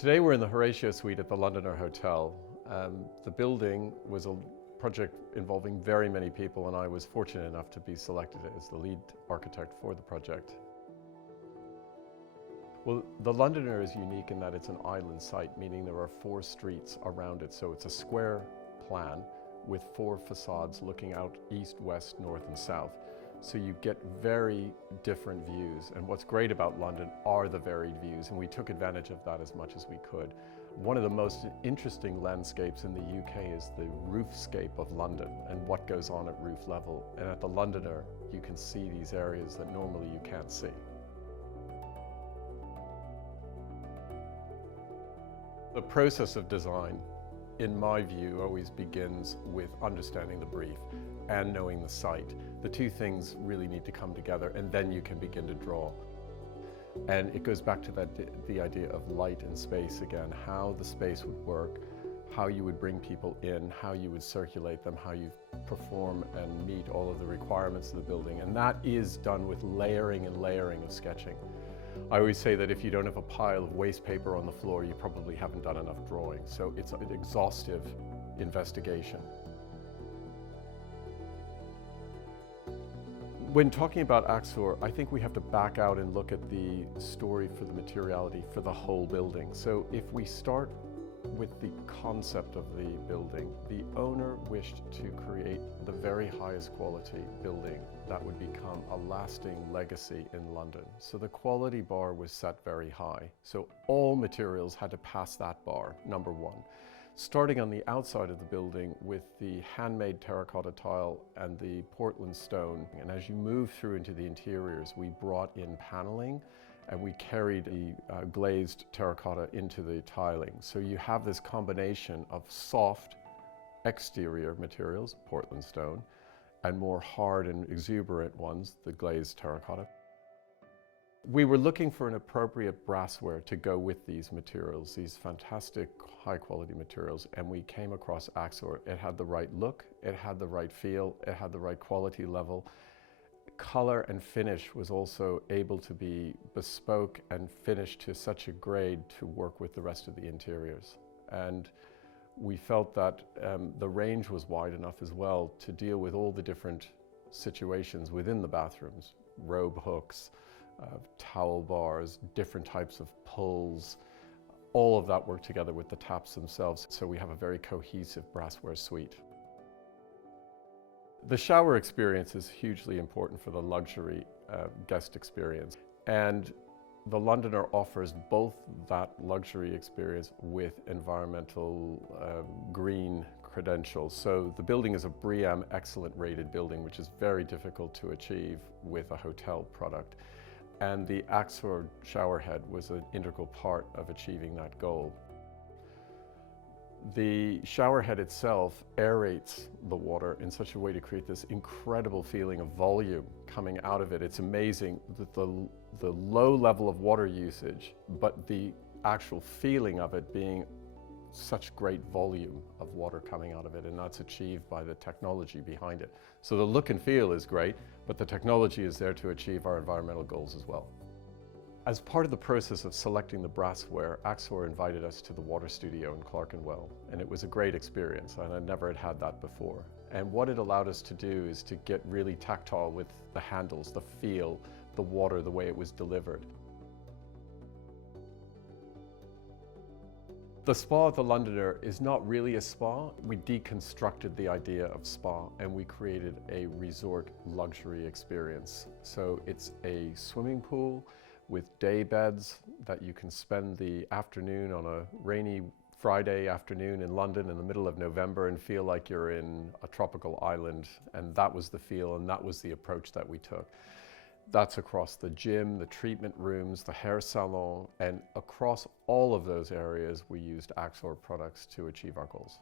Today we're in the Horatio Suite at the Londoner Hotel. The building was a project involving very many people, and I was fortunate enough to be selected as the lead architect for the project. Well, the Londoner is unique in that it's an island site, meaning there are 4 streets around it. So it's a square plan with 4 facades looking out east, west, north, and south. So you get very different views. And what's great about London are the varied views, and we took advantage of that as much as we could. One of the most interesting landscapes in the UK is the roofscape of London and what goes on at roof level. And at the Londoner, you can see these areas that normally you can't see. The process of design, in my view, always begins with understanding the brief and knowing the site. The 2 things really need to come together, and then you can begin to draw. And it goes back to the idea of light and space again, how the space would work, how you would bring people in, how you would circulate them, how you perform and meet all of the requirements of the building. And that is done with layering and layering of sketching. I always say that if you don't have a pile of waste paper on the floor, you probably haven't done enough drawing. So it's an exhaustive investigation. When talking about Axor, I think we have to back out and look at the story for the materiality for the whole building. So if we start with the concept of the building, the owner wished to create the very highest quality building that would become a lasting legacy in London. So the quality bar was set very high. So all materials had to pass that bar, number 1. Starting on the outside of the building with the handmade terracotta tile and the Portland stone. And as you move through into the interiors, we brought in paneling and we carried the glazed terracotta into the tiling. So you have this combination of soft exterior materials, Portland stone, and more hard and exuberant ones, the glazed terracotta. We were looking for an appropriate brassware to go with these materials, these fantastic high quality materials, and we came across Axor. It had the right look, it had the right feel, it had the right quality level. Color and finish was also able to be bespoke and finished to such a grade to work with the rest of the interiors. And we felt that the range was wide enough as well to deal with all the different situations within the bathrooms, robe hooks, towel bars, different types of pulls, all of that worked together with the taps themselves. So we have a very cohesive brassware suite. The shower experience is hugely important for the luxury guest experience. And the Londoner offers both that luxury experience with environmental green credentials. So the building is a BREEAM excellent rated building, which is very difficult to achieve with a hotel product. And the Axor showerhead was an integral part of achieving that goal. The showerhead itself aerates the water in such a way to create this incredible feeling of volume coming out of it. It's amazing that the low level of water usage, but the actual feeling of it being such great volume of water coming out of it, and that's achieved by the technology behind it. So the look and feel is great, but the technology is there to achieve our environmental goals as well. As part of the process of selecting the brassware, Axor invited us to the water studio in Clerkenwell, and it was a great experience, and I never had that before. And what it allowed us to do is to get really tactile with the handles, the feel, the water, the way it was delivered. The spa at the Londoner is not really a spa. We deconstructed the idea of spa and we created a resort luxury experience. So it's a swimming pool with day beds that you can spend the afternoon on a rainy Friday afternoon in London in the middle of November and feel like you're in a tropical island. And that was the feel and that was the approach that we took. That's across the gym, the treatment rooms, the hair salon, and across all of those areas we used Axor products to achieve our goals.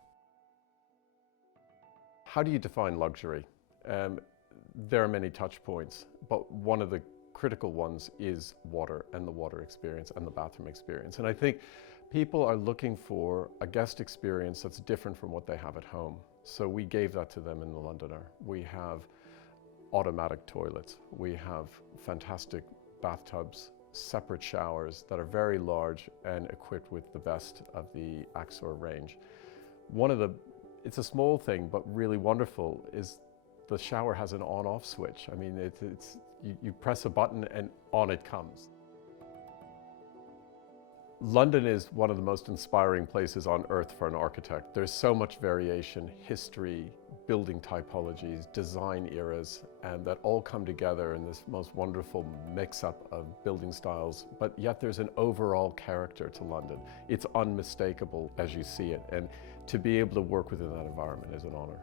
How do you define luxury? There are many touch points, but one of the critical ones is water and the water experience and the bathroom experience. And I think people are looking for a guest experience that's different from what they have at home. So we gave that to them in the Londoner. We have automatic toilets. We have fantastic bathtubs separate showers that are very large and equipped with the best of the Axor range. It's a small thing, but really wonderful, is the shower has an on-off switch. I mean, you press a button and on it comes. London is one of the most inspiring places on earth for an architect. There's so much variation, history, building typologies, design eras, and that all come together in this most wonderful mix-up of building styles, but yet there's an overall character to London. It's unmistakable as you see it, and to be able to work within that environment is an honor.